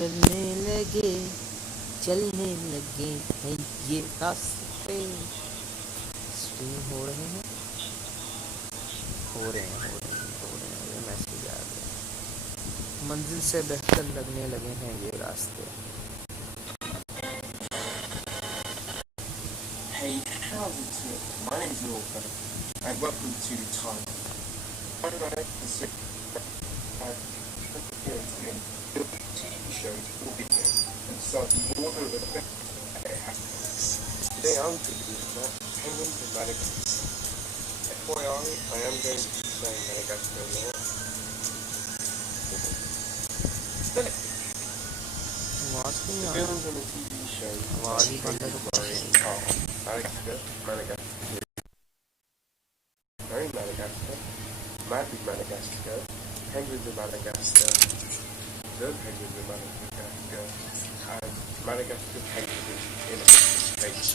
चलने लगे हैं ये रास्ते। स्ट्रीम हो रहे हैं ये मैसेज आ गया। मंजिल से बेहतर लगने लगे हैं ये रास्ते। Hey, how's it? My name's Norfolk, and welcome to Time. I'm going to sit and TV shows or video and start the order of events. Today I'm going to be looking at penguins in Madagascar. FYI, I am going to be saying Madagascar a lot. The films on the TV show Madagascar, Very Madagascar, Mad Madagascar, Penguins of Madagascar, The Penguins of Madagascar, and Madagascar Penguins in space.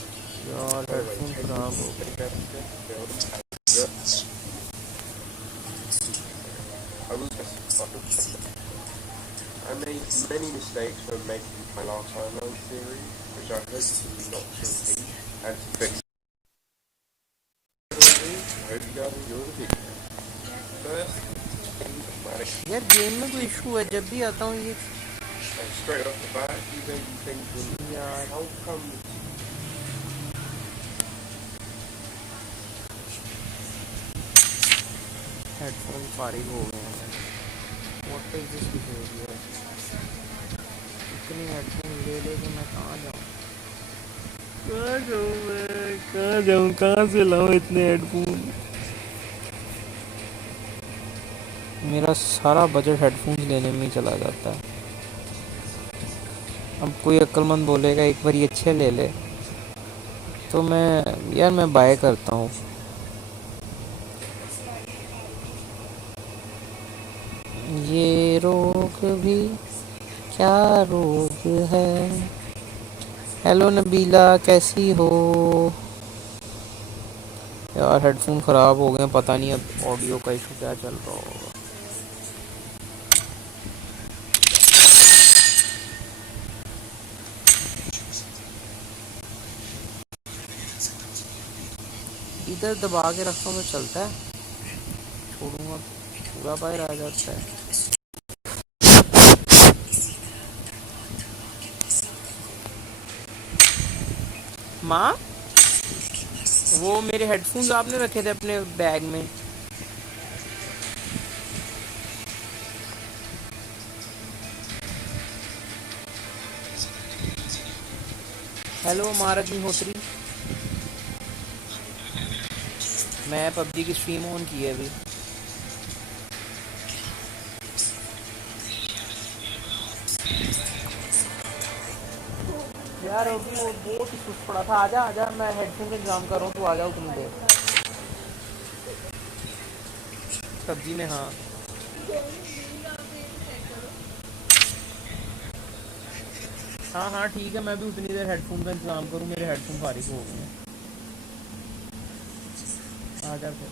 I made many mistakes when making my last timeline series, which I hope to not repeat and to fix. I hope you guys enjoy the video. First, यार game में कोई issue है, जब भी आता हूँ ये and straight off the bat, you may be thinking, यार how come हेडफोन फारिग हो गए हैं। What is this behaviour? इतनी हेडफोन ले कि मैं कहाँ जाऊँ कहाँ से लाऊँ इतने हेडफोन? मेरा सारा बजट हेडफोन्स लेने में ही चला जाता है। अब कोई अक्लमंद बोलेगा एक बार ये अच्छे ले ले, तो मैं बाय करता हूँ। ये रोग भी क्या रोग है? हेलो नबीला, कैसी हो? यार हेडफोन ख़राब हो गए, पता नहीं अब ऑडियो का इशू क्या चल रहा होगा। इधर दबा के रखता हूँ तो चलता है, छोड़ूंगा पूरा बाहर आ जाता है। माँ, वो मेरे हेडफोन्स आपने रखे थे अपने बैग में। हेलो मारा अग्निहोत्री, मैं पबजी की स्ट्रीम ऑन की है अभी। यार अभी वो बहुत ही सुस्त पड़ा था। आजा आजा, मैं हेडफोन का इंतजाम कर रहा हूँ, तू आ जाओ तुम देर पबजी में। हाँ हाँ हाँ ठीक है, मैं भी उतनी देर हेडफोन का इंतजाम करूँ, मेरे हेडफोन फारिग हो गए हैं। आ जा फिर।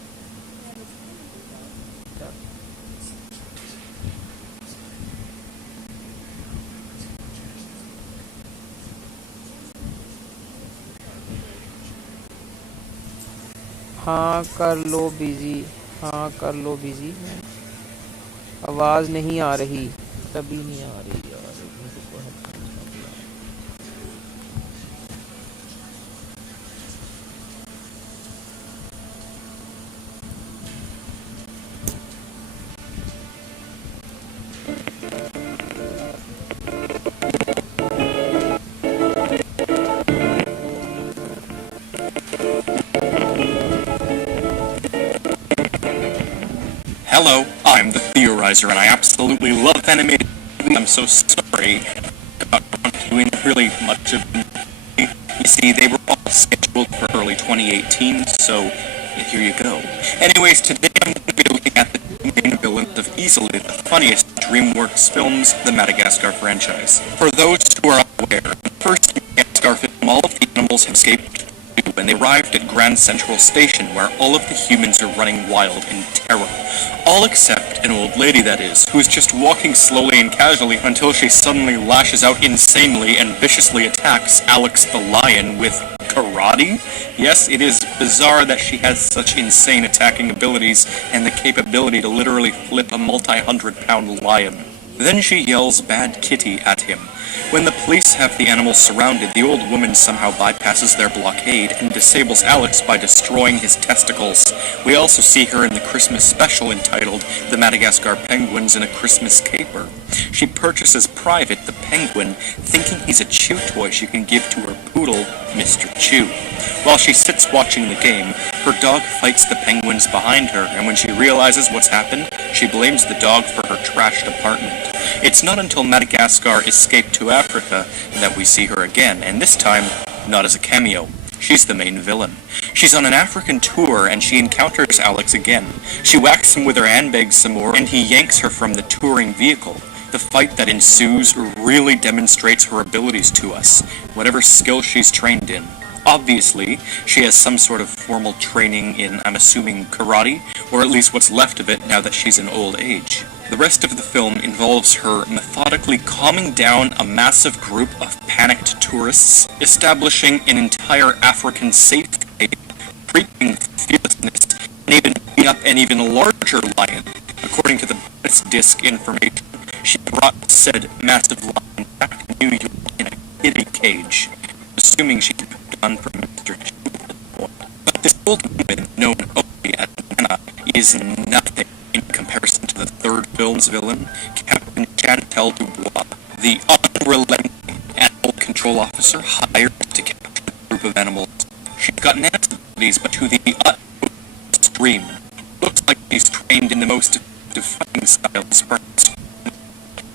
हाँ कर लो बिजी, हाँ कर लो बिजी। आवाज़ नहीं आ रही, तभी नहीं आ रही यार। Hello, I'm the Theorizer, and I absolutely love animated movies. I'm so sorry about not doing really much of them. You see, they were all scheduled for early 2018, so here you go. Anyways, today I'm going to be looking at the main villains of easily the funniest DreamWorks films, the Madagascar franchise. For those who are unaware, in the first Madagascar film, all of the animals have escaped when they arrived at Grand Central Station, where all of the humans are running wild in terror. All except An old lady, that is, who is just walking slowly and casually until she suddenly lashes out insanely and viciously attacks Alex the lion with karate? Yes, it is bizarre that she has such insane attacking abilities and the capability to literally flip a multi-hundred-pound lion. Then she yells "Bad Kitty" at him. When the police have the animals surrounded, the old woman somehow bypasses their blockade and disables Alex by destroying his testicles. We also see her in the Christmas special entitled "The Madagascar Penguins in a Christmas Caper." She purchases Private, the penguin, thinking he's a chew toy she can give to her poodle, Mr. Chew. While she sits watching the game, her dog fights the penguins behind her, and when she realizes what's happened, she blames the dog for her trashed apartment. It's not until Madagascar escaped to Africa that we see her again, and this time, not as a cameo. She's the main villain. She's on an African tour, and she encounters Alex again. She whacks him with her handbags some more, and he yanks her from the touring vehicle. The fight that ensues really demonstrates her abilities to us, whatever skill she's trained in. Obviously, she has some sort of formal training in, I'm assuming, karate, or at least what's left of it now that she's in old age. The rest of the film involves her methodically calming down a massive group of panicked tourists, establishing an entire African safe haven, preaching fearlessness, and even beating up an even larger lion. According to the bonus disc information, she brought said massive lion back to New York in a kitty cage, assuming she could put on from Mr. Chew at this point. But this old woman, known only as Nana, is nothing in comparison to the third film's villain, Captain Chantal Dubois, the unrelenting animal control officer hired to capture a group of animals. She's got Nana's abilities, but to the utmost extreme. Looks like she's trained in the most defying styles, perhaps,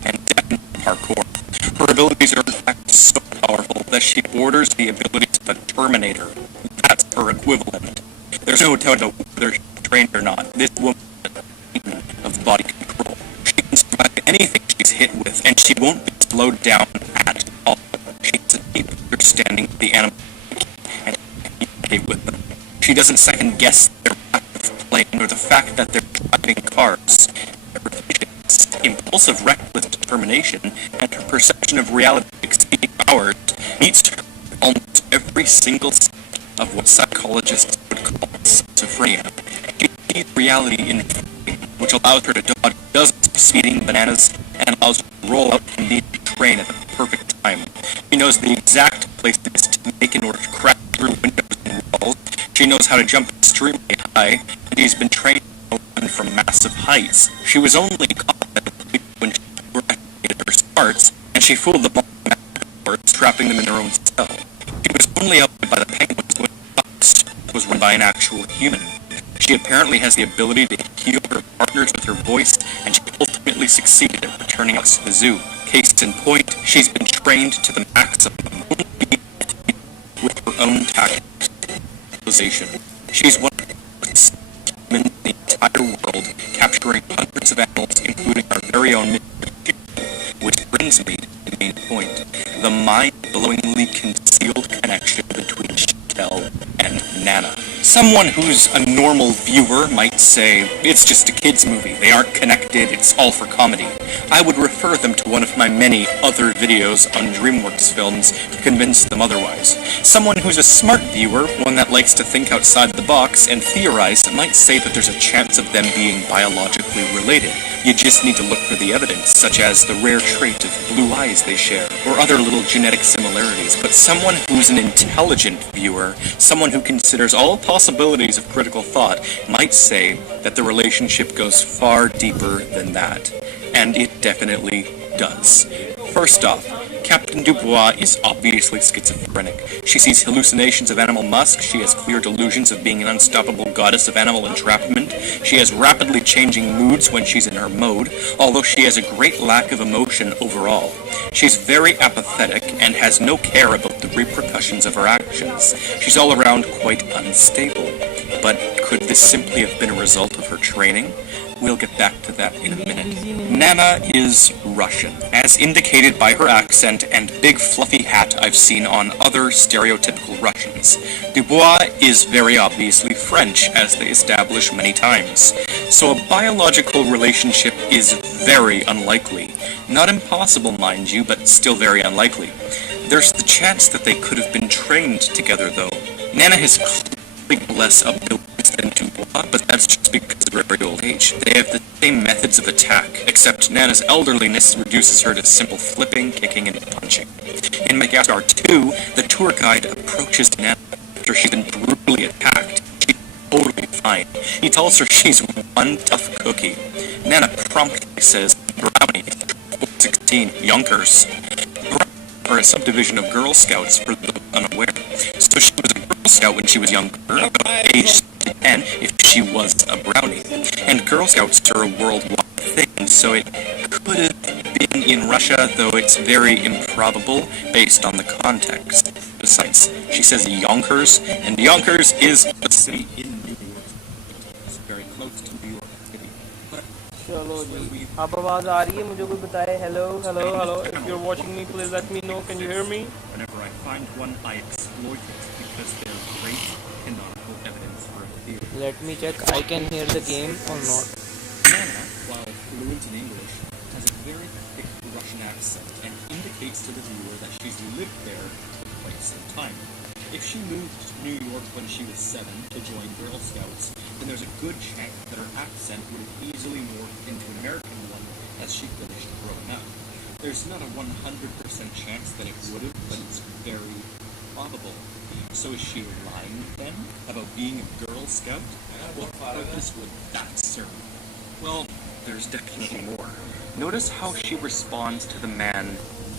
and definite parkour. Her abilities are in fact so powerful that she borders the abilities of a Terminator. That's her equivalent. There's no doubt about whether she's trained or not. This woman is a titan of body control. She can survive anything she's hit with, and she won't be slowed down at all. She has a deep understanding of the animal and communicate with them. She doesn't second guess their lack of plane or the fact that they're driving cars. Her patience, impulsive, reckless determination, and her perception of reality exceeding ours meets her almost every single step of what psychologists would call schizophrenia. She sees reality in frame, which allows her to dodge dozens of speeding bananas and allows her to roll out from the train at the perfect time. She knows the exact places to make in order to crash through windows and walls. She knows how to jump extremely high, and she's been trained to run from massive heights. She was only caught when she overestimated her smarts, and she fooled the monsters, trapping them in their own cell. She was only outwitted by the penguins when Fox was run by an actual human. She apparently has the ability to heal her partners with her voice, and she ultimately succeeded at returning us to the zoo. Case in point, she's been trained to the maximum, with her own tactics. She's one of the most human in the entire world, capturing hundreds of animals, including our very own Mr. Chew. Which brings me to the main point, the mind-blowingly concealed connection between Chantal and Nana. Someone who's a normal viewer might say, it's just a kid's movie, they aren't connected, it's all for comedy. I would refer them to one of my many other videos on DreamWorks films to convince them otherwise. Someone who's a smart viewer, one that likes to think outside the box and theorize, might say that there's a chance of them being biologically related. You just need to look for the evidence, such as the rare trait of blue eyes they share, or other little genetic similarities. But someone who's an intelligent viewer, someone who considers all possibilities of critical thought, might say that the relationship goes far deeper than that. And it definitely does. First off, Captain Dubois is obviously schizophrenic. She sees hallucinations of animal musk, she has clear delusions of being an unstoppable goddess of animal entrapment, she has rapidly changing moods when she's in her mode, although she has a great lack of emotion overall. She's very apathetic and has no care about the repercussions of her actions. She's all around quite unstable. But could this simply have been a result of her training? We'll get back to that in a minute. Nana is Russian, as indicated by her accent and big fluffy hat I've seen on other stereotypical Russians. Dubois is very obviously French, as they establish many times. So a biological relationship is very unlikely. Not impossible, mind you, but still very unlikely. There's the chance that they could have been trained together, though. Nana has clearly less abilities than Dubois, but that's just because of her very old age. They have the same methods of attack, except Nana's elderliness reduces her to simple flipping, kicking, and punching. In Madagascar 2, the tour guide approaches Nana after she's been brutally attacked. She's totally fine. He tells her she's one tough cookie. Nana promptly says, "Brownie, 16, Yonkers." Are a subdivision of Girl Scouts for those unaware. So she was a Girl Scout when she was younger, about age 10 if she was a brownie. And Girl Scouts are a worldwide thing, so it could have been in Russia, though it's very improbable based on the context. Besides, she says Yonkers, and Yonkers is a city in New York. It's very close to New York City. चलो जी, आप आवाज आ रही है? मुझे कोई बताए. Hello hello hello. If you're watching me, please let me know. Can you hear me? Whenever I find one, I exploit it because they're great canonical evidence for a theory. Let me check. I can hear the game or not. Nana, while fluent in English, has a very thick Russian accent and indicates to the viewer that she's lived there for quite some time. If she moved to New York when she was 7 to join Girl Scouts, then there's a good chance that her accent would have easily morphed into an American one as she finished growing up. There's not a 100% chance that it would have, but it's very probable. So is she lying then about being a Girl Scout? What purpose would that serve? Well, there's definitely more. Notice how she responds to the man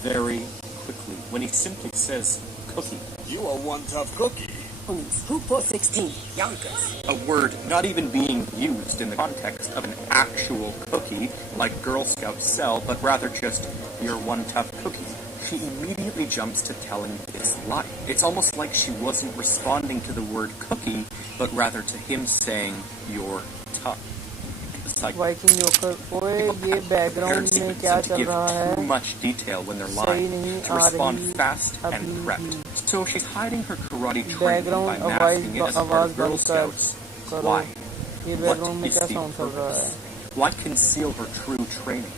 very quickly when he simply says, "Cookie." You are one tough cookie. Who put 16? Yonkers. A word not even being used in the context of an actual cookie like Girl Scouts sell, but rather just, "You're one tough cookie." She immediately jumps to telling this lie. It's almost like she wasn't responding to the word cookie, but rather to him saying, "You're tough." Viking joker. ओए ये background में क्या चल रहा है? Too much detail when they're lying, to respond fast and correct. So she's hiding her karate training by masking it as part of Girl Scouts. Why? ये background में क्या साउंड चल रहा है? Why conceal her true training?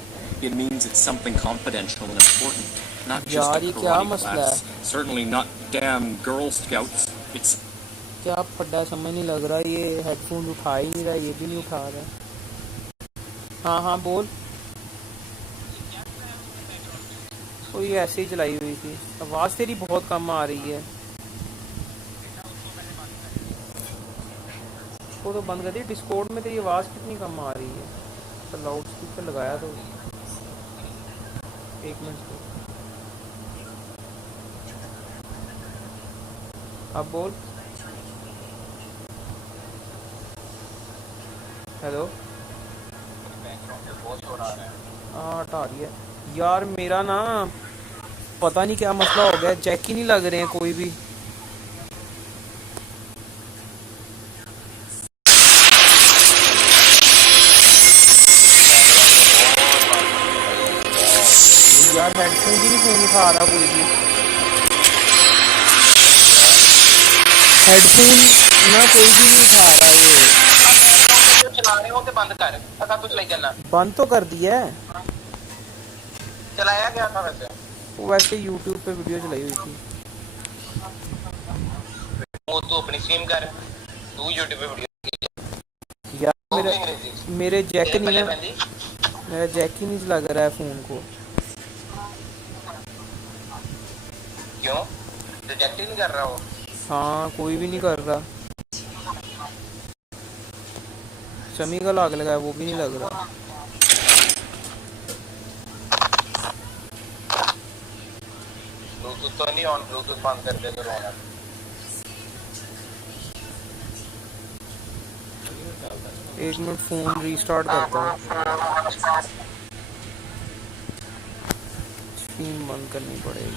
It means it's something confidential and important, not just a karate class. Certainly not damn Girl Scouts. It's क्या फड्डा समझ नहीं लग रहा. ये हेडफोन उठा ही नहीं रहा, ये भी नहीं उठा रहा. हाँ हाँ बोल. तो ये ऐसे ही चलाई हुई थी. आवाज़ तेरी बहुत कम आ रही है. उसको तो बंद कर दी. डिस्कॉर्ड में तेरी आवाज़ कितनी कम आ रही है. तो लाउड स्पीकर लगाया तो 1 मिनट को. अब बोल. हेलो. हाँ हटा रही है यार. मेरा ना पता नहीं क्या मसला हो गया. जैक ही नहीं लग रहे हैं कोई भी. यार हेडफोन भी नहीं फोन उठा रहा कोई भी. हेडफोन ना कोई भी नहीं उठा रहा. ये चला रहे हो तो बंद कर. ऐसा कुछ नहीं करना. बंद तो कर दिया है. चलाया गया था वैसे. वो वैसे YouTube पे वीडियो चलाई हुई थी. वो तू अपनी स्ट्रीम कर. तू YouTube पे वीडियो. यार मेरे जैक नहीं ना. मेरा जैक ही नहीं लग रहा है फोन को. क्यों? रिजेक्ट नहीं कर रहा हो? हाँ कोई भी नहीं कर रहा. शमी का लाग लगा है वो भी नहीं लग रहा. ब्लूटूथ तो नहीं ऑन. ब्लूटूथ बंद कर दे करो. 1 मिनट फोन रीस्टार्ट करता हूँ. स्क्रीन बंद करनी पड़ेगी.